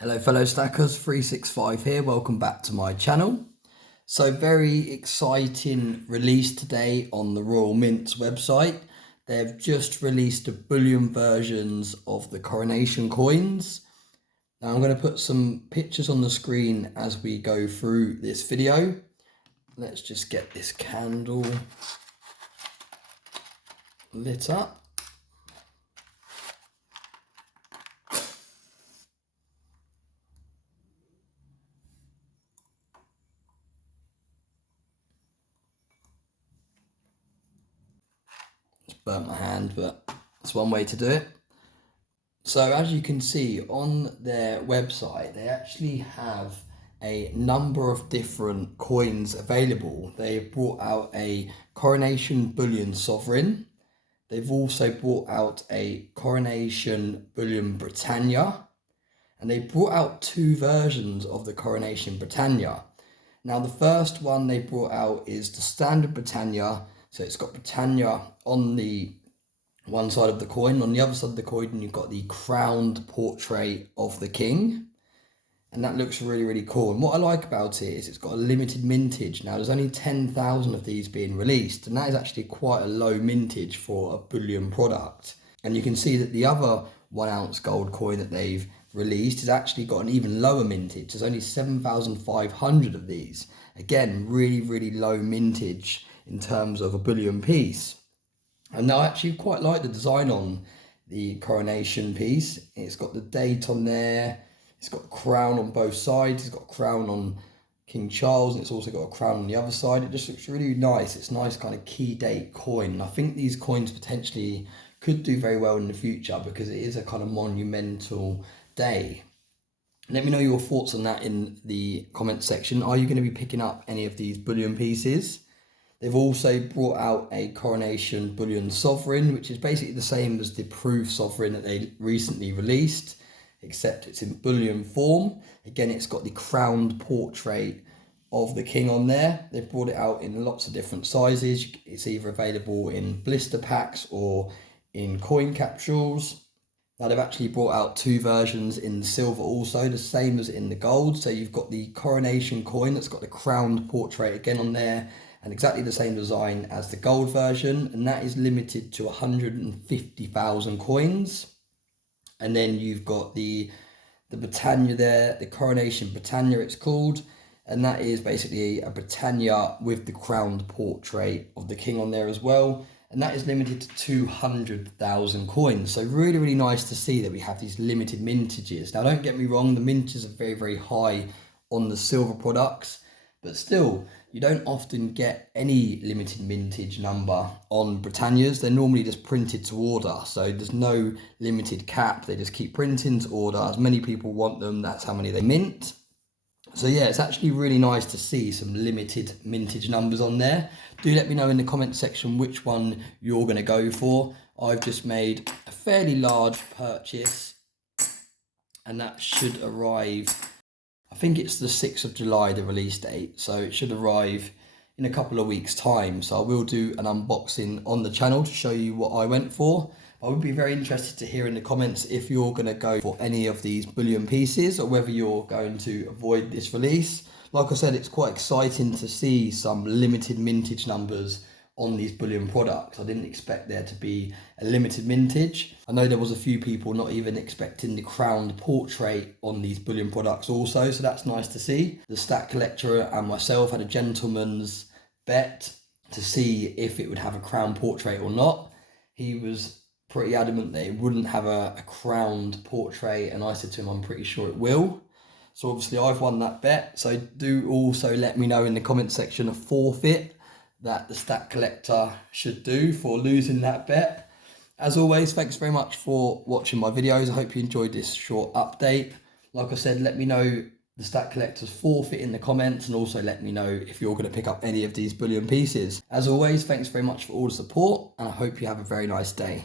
Hello fellow stackers, 365 here, welcome back to my channel. So very exciting release today on the Royal Mint's website. They've just released the bullion versions of the Coronation coins. Now I'm going to put some pictures on the screen as we go through this video. Let's just get this candle lit up. Burnt my hand, but it's one way to do it. So as you can see on their website, they actually have a number of different coins available. They've brought out a Coronation Bullion Sovereign. They've also brought out a Coronation Bullion Britannia. And they brought out two versions of the Coronation Britannia. Now the first one they brought out is the standard Britannia. So it's got Britannia on the one side of the coin. On the other side of the coin, you've got the crowned portrait of the king. And that looks really, really cool. And what I like about it is it's got a limited mintage. Now, there's only 10,000 of these being released. And that is actually quite a low mintage for a bullion product. And you can see that the other 1 ounce gold coin that they've released has actually got an even lower mintage. There's only 7,500 of these. Again, really, really low mintage in terms of a bullion piece. And I actually quite like the design on the Coronation piece. It's got the date on there. It's got a crown on both sides. It's got a crown on King Charles, and it's also got a crown on the other side. It just looks really nice. It's a nice kind of key date coin. I think these coins potentially could do very well in the future because it is a kind of monumental day. Let me know your thoughts on that in the comment section. Are you going to be picking up any of these bullion pieces? They've also brought out a Coronation Bullion Sovereign, which is basically the same as the Proof Sovereign that they recently released, except it's in bullion form. Again, it's got the crowned portrait of the king on there. They've brought it out in lots of different sizes. It's either available in blister packs or in coin capsules. Now they've actually brought out two versions in silver also, the same as in the gold. So you've got the Coronation coin that's got the crowned portrait again on there, and exactly the same design as the gold version, and that is limited to 150,000 coins. And then you've got the Britannia there, the Coronation Britannia it's called, and that is basically a Britannia with the crowned portrait of the king on there as well, and that is limited to 200,000 coins. So really, really nice to see that we have these limited mintages. Now don't get me wrong, the mintages are very, very high on the silver products, but still, you don't often get any limited mintage number on Britannias. They're normally just printed to order. So there's no limited cap. They just keep printing to order. As many people want them, that's how many they mint. So yeah, it's actually really nice to see some limited mintage numbers on there. Do let me know in the comment section which one you're going to go for. I've just made a fairly large purchase, and that should arrive, I think it's the 6th of July, the release date, so it should arrive in a couple of weeks' time. So I will do an unboxing on the channel to show you what I went for. I would be very interested to hear in the comments if you're going to go for any of these bullion pieces or whether you're going to avoid this release. Like I said, it's quite exciting to see some limited mintage numbers on these bullion products. I didn't expect there to be a limited mintage. I know there was a few people not even expecting the crowned portrait on these bullion products also, so that's nice to see. The Stack Collector and myself had a gentleman's bet to see if it would have a crowned portrait or not. He was pretty adamant that it wouldn't have a crowned portrait, and I said to him, I'm pretty sure it will. So obviously I've won that bet. So do also let me know in the comment section a forfeit that the Stack Collector should do for losing that bet. As always, thanks very much for watching my videos. I hope you enjoyed this short update. Like I said, let me know the Stack Collector's forfeit in the comments, and also let me know if you're going to pick up any of these bullion pieces. As always, thanks very much for all the support, and I hope you have a very nice day.